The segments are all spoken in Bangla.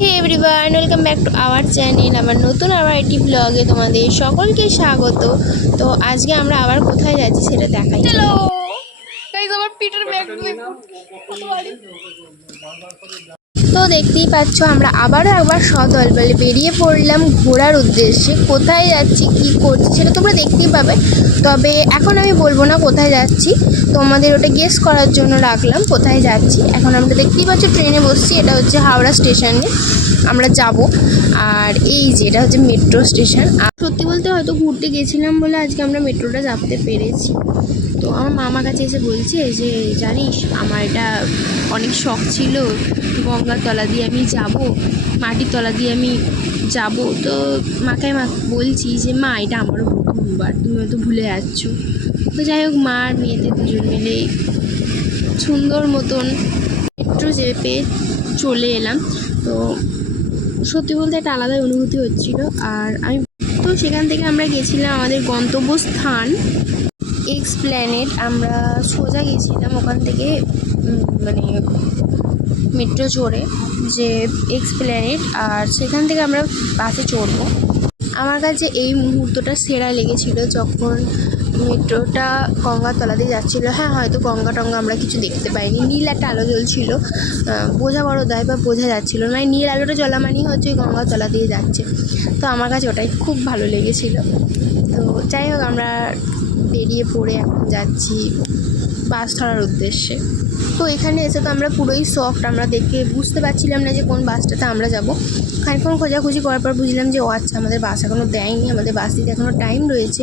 Hey everyone, welcome back to our channel. আমার নতুন আবার একটি ব্লগে তোমাদের সকলকে স্বাগত। তো আজকে আমরা আবার কোথায় যাচ্ছি সেটা দেখাই। হ্যালো গাইস, আমার পিটার ব্যাগ তো দেখতেই পাচ্ছ আমরা আবারও একবার সদলবলে বেরিয়ে পড়লাম ঘোরার উদ্দেশ্যে। কোথায় যাচ্ছি কি করছি সেটা তোমরা দেখতেই পাবে, তবে এখন আমি বলবো না কোথায় যাচ্ছি, তোমাদের ওটা গেস করার জন্য রাখলাম কোথায় যাচ্ছি। এখন আমরা দেখতেই পাচ্ছ ট্রেনে বসছি, এটা হচ্ছে হাওড়া স্টেশনে আমরা যাব। আর এই যে এটা হচ্ছে মেট্রো স্টেশন। আর সত্যি বলতে হয়তো ঘুরতে গেছিলাম বলে আজকে আমরা মেট্রোটা চাপতে পেরেছি। তো আমার মামার কাছে এসে বলছে যে জানিস আমার এটা অনেক শখ ছিল, গঙ্গার তলা দিয়ে আমি যাব, মাটির তলা দিয়ে আমি যাব। তো মাকে বলছি যে মা এটা আমারও প্রথমবার, তুমি হয়তো ভুলে যাচ্ছ। তো যাই হোক, মা আর মেয়েতে দুজন মিলে সুন্দর মতন মেট্রো চেপে চলে এলাম। তো সত্যি বলতে একটা আলাদাই অনুভূতি হচ্ছিল। আর আমি তো সেখান থেকে আমরা গেছিলাম আমাদের গন্তব্যস্থান এক্সপ্ল্যানেড। আমরা সোজা গেছিলাম ওখান থেকে মানে মেট্রো চড়ে যে এক্সপ্ল্যানেড, আর সেখান থেকে আমরা বাসে চড়বো। আমার কাছে এই মুহূর্তটা সেরা লেগেছিল যখন মেট্রোটা গঙ্গার তলা দিয়ে যাচ্ছিলো। হ্যাঁ, হয়তো গঙ্গা টঙ্গা আমরা কিছু দেখতে পাইনি, নীল একটা আলো জ্বলছিল, বোঝা বড় দায় বা বোঝা যাচ্ছিলো না, নীল আলোটা জ্বলা মানেই হচ্ছে ওই গঙ্গার তলা দিয়ে যাচ্ছে। তো আমার কাছে ওটাই খুব ভালো লেগেছিল। তো যাই হোক, আমরা বেরিয়ে পড়ে এখন যাচ্ছি বাস ধরার উদ্দেশ্যে। তো এখানে এসে তো আমরা পুরোই শকড, আমরা দেখে বুঝতে পারছিলাম না যে কোন বাসটাতে আমরা যাব। খানিকক্ষণ খোঁজাখুঁজি করার পর বুঝলাম যে ও আচ্ছা, আমাদের বাস এখনও দেয়নি, আমাদের বাস দিতে এখনও টাইম রয়েছে।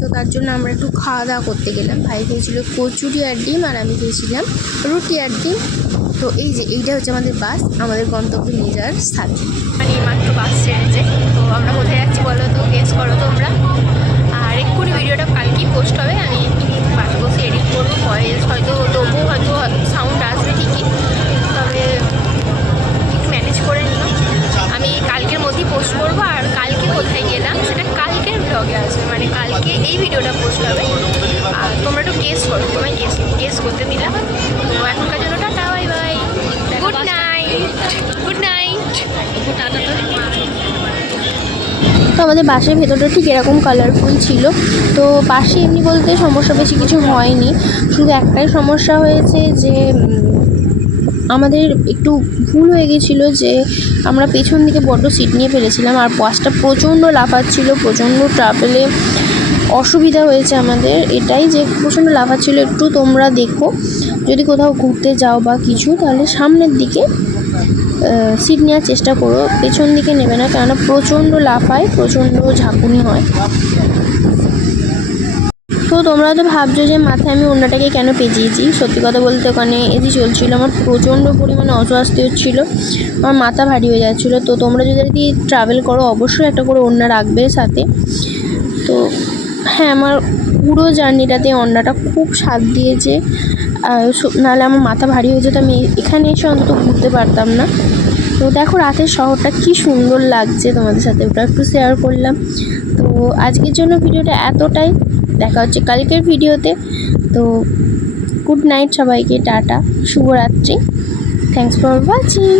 তো তার জন্য আমরা একটু খাওয়া দাওয়া করতে গেলাম। ভাই খেয়েছিল কচুরি আর ডিম, আর আমি খেয়েছিলাম রুটি আর ডিম। তো এই যে এইটা হচ্ছে আমাদের বাস, আমাদের গন্তব্যে নিয়ে যাওয়ার সাথে। মানে মাত্র বাস ছেড়েছে। তো আমরা কোথায় যাচ্ছি বলো তো, গেস করো তোমরা। আর এক্ষুনি ভিডিওটা কালকেই পোস্ট হবে, আমি বাসে বসে এডিট করবো, ভয়েস হয়তো তবুও হয়তো সাউন্ড আসবে ঠিকই, তবে একটু ম্যানেজ করে নিও। আমি কালকের মধ্যেই পোস্ট করবো, আর কালকে কোথায় গেলাম সেটা কালকের ব্লগে আসবে, মানে কালকে এই ভিডিওটা পোস্ট হবে। আর তোমরা একটু গেস করো, তোমায় গেস করতে দিলাম। তো এখনকার জন্য tata, bye bye, good night, good night. তো আমাদের বাসের ভেতরটা ঠিক এরকম কালারফুল ছিল। তো বাসে এমনি বলতে সমস্যা বেশি কিছু হয়নি, শুধু একটাই সমস্যা হয়েছে যে আমাদের একটু ভুল হয়ে গেছিলো যে আমরা পেছন দিকে বড্ড সিট নিয়ে ফেলেছিলাম, আর বাসটা প্রচণ্ড লাফাচ্ছিল, প্রচণ্ড ট্রাভেলে অসুবিধা হয়েছে আমাদের। এটাই যে প্রচণ্ড লাফাচ্ছিল। একটু তোমরা দেখো, যদি কোথাও ঘুরতে যাও বা কিছু, তাহলে সামনের দিকে সিট নেওয়ার চেষ্টা করো, পেছন দিকে নেবে না, কেননা প্রচণ্ড লাফায়, প্রচণ্ড ঝাঁকুনি হয়। তো তোমরা তো ভাবছো যে মাথায় আমি ওড়নাটাকে কেন পেঁচিয়েছি। সত্যি কথা বলতে ওখানে এসি চলছিল, আমার প্রচণ্ড পরিমাণে অস্বস্তি হচ্ছিলো, আমার মাথা ভারী হয়ে যাচ্ছিলো। তো তোমরা যদি ট্রাভেল করো অবশ্যই একটা করে ওড়না রাখবে সাথে। তো হ্যাঁ, আমার পুরো জার্নিটাতে ওড়নাটা খুব সাথ দিয়েছে, নাহলে আমার মাথা ভারী হয়ে যেত, আমি এখানে এসে অন্তত ঘুরতে পারতাম না। তো দেখো রাতের শহরটা কি সুন্দর লাগছে, তোমাদের সাথে ওটা একটু শেয়ার করলাম। তো আজকের জন্য ভিডিওটা এতটাই, দেখা হচ্ছে কালকের ভিডিওতে। তো গুড নাইট সবাইকে, টাটা, শুভরাত্রি, থ্যাংকস ফর ওয়াচিং।